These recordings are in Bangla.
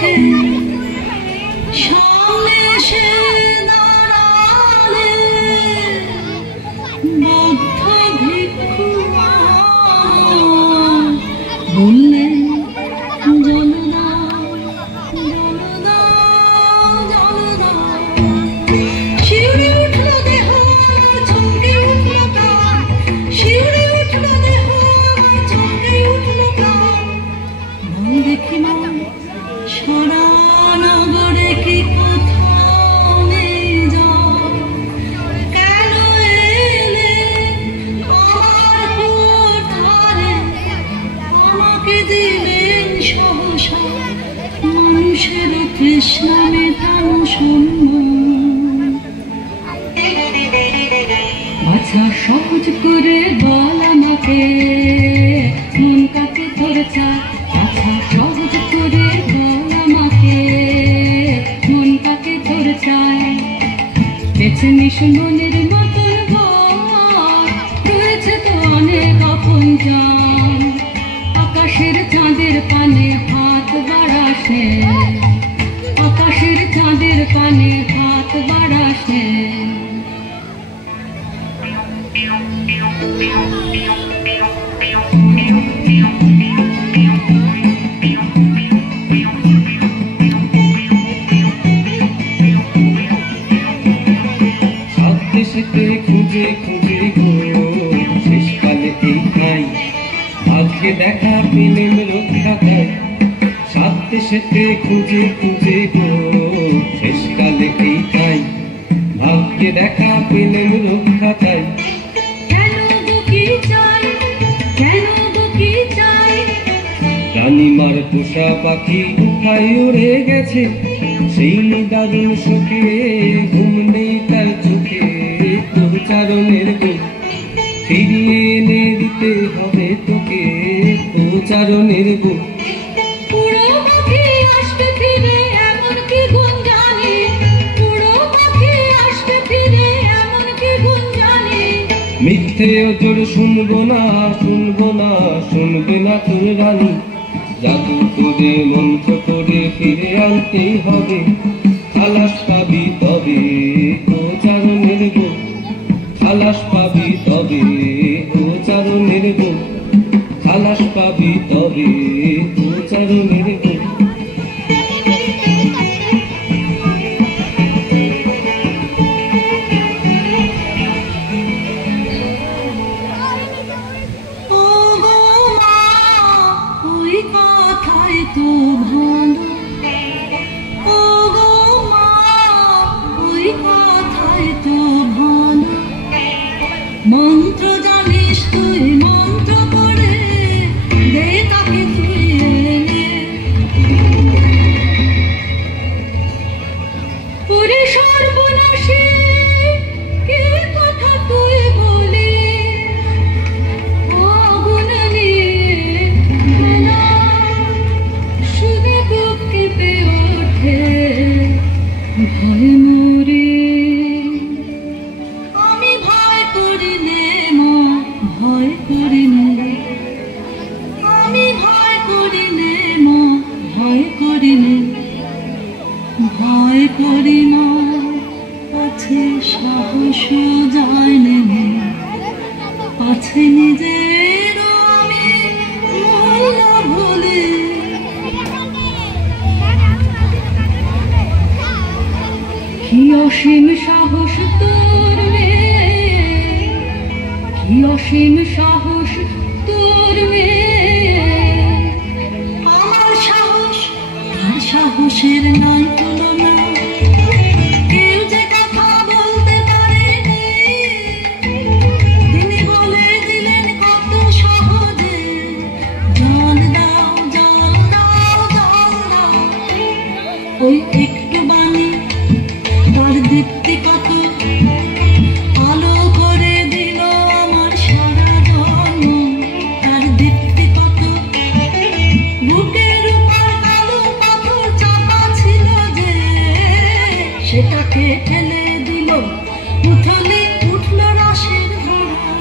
দেখে সামনে এসে দাঁড়ালে বদ্ধ ভিক্ষু বললেন জল দাও জল দাও জল দাও। শিউরে উঠল দেহ চমকে উঠল প্রাণ, শিউরে উঠল দেহ চমকে উঠল প্রাণ। বল দেখি মন সারা নগরে কি কোথাও নেই জল, কেন এলে আমার কুয়োর ধারে, আমাকে দিলেন সহসা মানুষের তৃষ্ণা মেটানো সম্ভব। আচ্ছা সহজ করে বল আমাকে মন কাকে তোর চায়, আচ্ছা সহজ করে বল আমাকে মন কাকে তোর চায়। বেছে নিস মনের মতন ঘর, রয়েছে তো অনেক আপনজন, আকাশের চাঁদের পানে হাত বাড়াসে, আকাশের চাঁদের পানে হাত বাড়াসে। দেশেতে খুঁজে খুঁজে গো শেষকালে এই ঠাই, ভাগ্যে দেখা পেলেম রক্ষা পাই। সাত দেশেতে খুঁজে খুঁজে গো শেষকালে এই ঠাই, ভাগ্যে দেখা পেলেম রক্ষা পাই। কেন গো কি চাই, কেন গো কি চাই, রানীমার পোষা পাখি কোথায় উড়ে গেছে, সেই দারুণ শোকে ঘুম নেই তার চোখে। তোর চারণের গুণ ফিরিয়ে এনে দিতে হবে তোকে, তোর চারণের গুণ। পুরো পাখি আসবে ফিরে এমন কি গুণ জানি, পুরো পাখি আসবে ফিরে এমন কি গুণ জানি। মিথ্যে ওজোর শুনবো না শুনবো না শুনবে না তোর রানী, জাদু করে মন্ত্র করে ফিরে আনতেই হবে, খালাস পাবি তবে ও চারণের গুণ, খালাস পাবি তবে ও চারণের গুণ, খালাস পাবি তবে ও চারণের গুণ। ও গো মা ওই কথাই তো ভালো, ও গো মা ওই কথাই তো ভালো। মন্ত্র জানিস তুই মন্ত্র করে দে তাকে তুই এনে, পুরে সর্বনাশী কে কথা তুই বলি, আগুন নিয়ে গেলা শুনে বুক কেঁপে ওঠে ভয় মরে। আমি ভয় করি নে মা ভয় করি নে, আমি ভয় করি নে মা ভয় করি নে, ভয় করি না আছে সাহস যায় নেমে, আছে নিজের আমি মহিলা বলে। কি অসীম সাহস তোর মেয়ে, কি অসীম সাহস তোর মেয়ে। আমার সাহস তার সাহসের নাই তুলনা, কেউ যে কথা বলতে পারেনি, তিনি বলে দিলেন কত সহজে, জল দাও জল দাও জল দাও। ওই একটু বাণী তার দীপ্তি কত, আলো করে দিল আমার সারা জন্ম, তার দীপ্তি কত। বুকের উপর কালো পাথর চাপা ছিল যে, সেটাকে ঠেলে দিল উথলে উঠল রসের ধারা।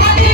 Mother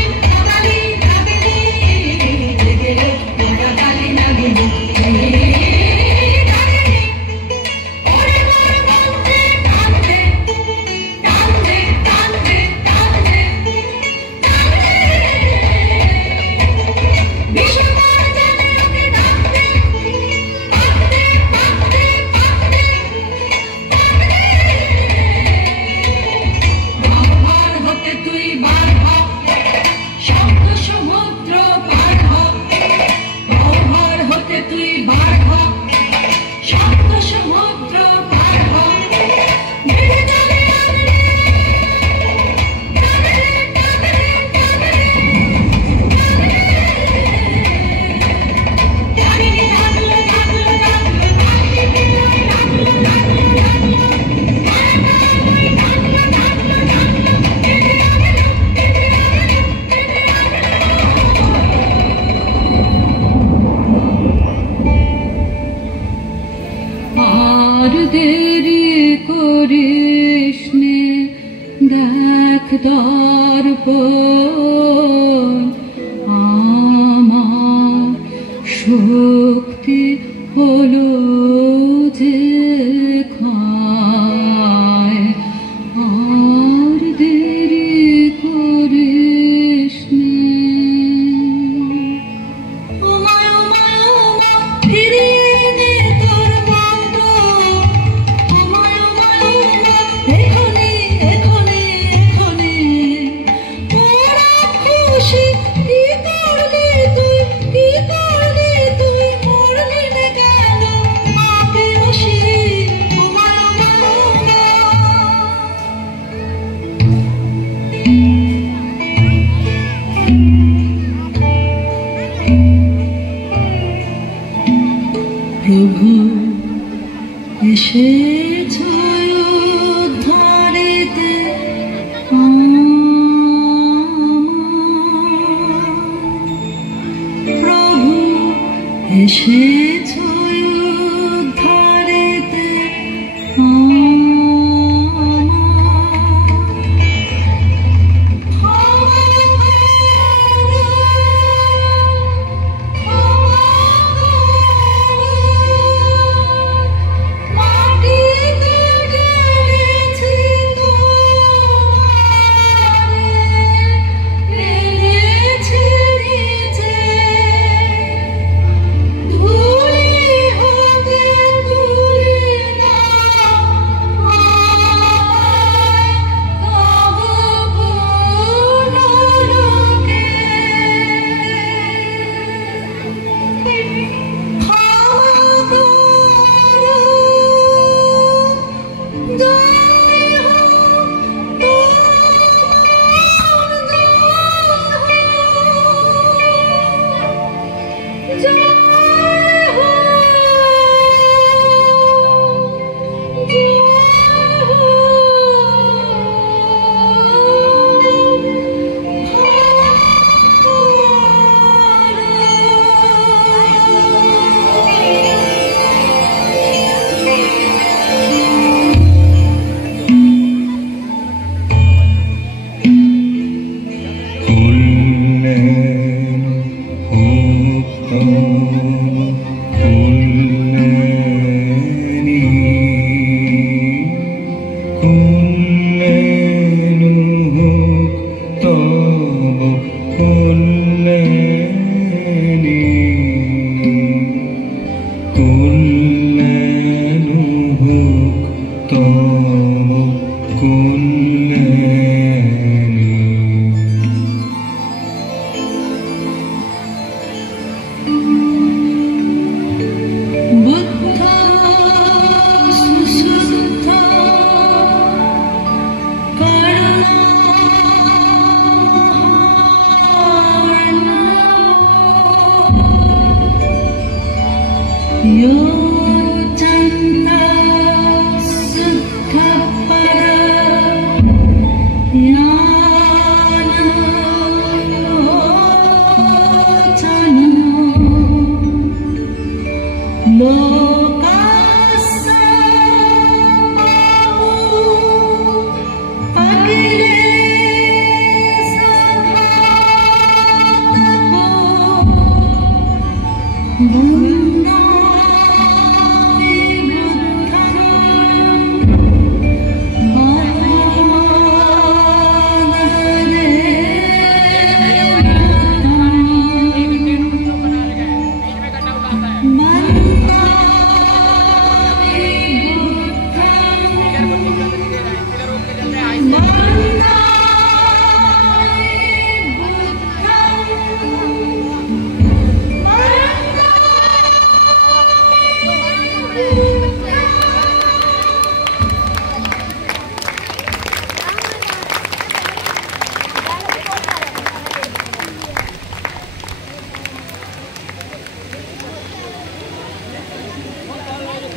করিস নে দেখ দর্পণ আমার শক্তি হলো যে খায় আর দেরি করিস নে ফিরিয়ে নে তোর মন্ত্র এখনি এখনি এখনি ওরা খুশি কি করলি তুই কি করলি তুই মরলি না কেন মাকে বসি প্রভু এসেছ উদ্ধারিতে প্রভু এসেছ উদ্ধারিতে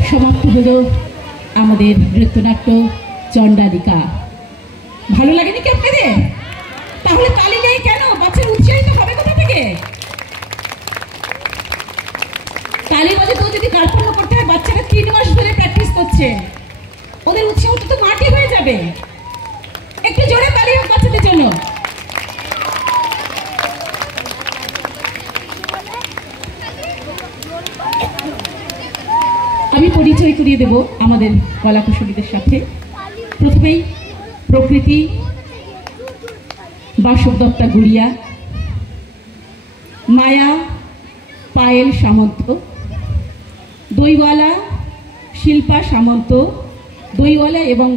সমাপ্ত হলো আমাদের নৃত্যনাট্য চণ্ডালিকা। ভালো লাগেনি কি আপনাদের? তাহলে তালি নেই কেন? বাচ্চারা উৎসাহিত হবে কোথা থেকে? তালি বাজে তো যদি কার্পণ্য করতে হয়, বাচ্চারা 3 মাস ধরে প্র্যাকটিস করছে, ওদের উৎসাহ তো মাটি হয়ে যাবে। একটু জোরে তালি হোক বাচ্চাদের জন্য। আমি পরিচয় করিয়ে দেব আমাদের কলা কুশলীদের সাথে। প্রথমেই প্রকৃতি, বাসব দত্তা গুড়িয়া, মায়া পায়েল সামন্ত, দইওয়ালা শিল্পা সামন্ত, দইওয়ালা এবং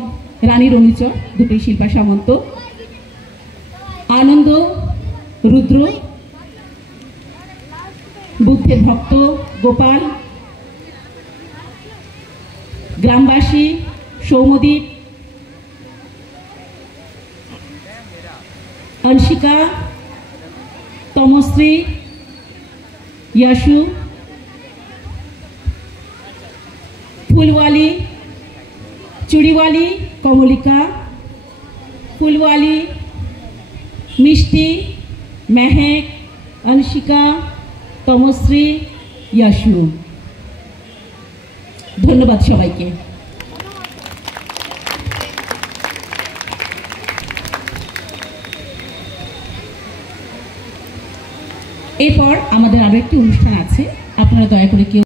রানীর অনুচর দুটোই শিল্পা সামন্ত, আনন্দ রুদ্র, বুদ্ধের ভক্ত গোপাল, গ্রামবাসী সৌমদীপ, অংশিকা, তমশ্রী, ইয়াসু, ফুলওয়ালি, চুড়িওয়ালি কমলিকা, ফুলওয়ালি, মিষ্টি, মেহেক, অংশিকা, তমশ্রী, ইয়াসু। ধন্যবাদ সবাইকে। এরপর আমাদের আরো একটি অনুষ্ঠান আছে, আপনারা দয়া করে কেউ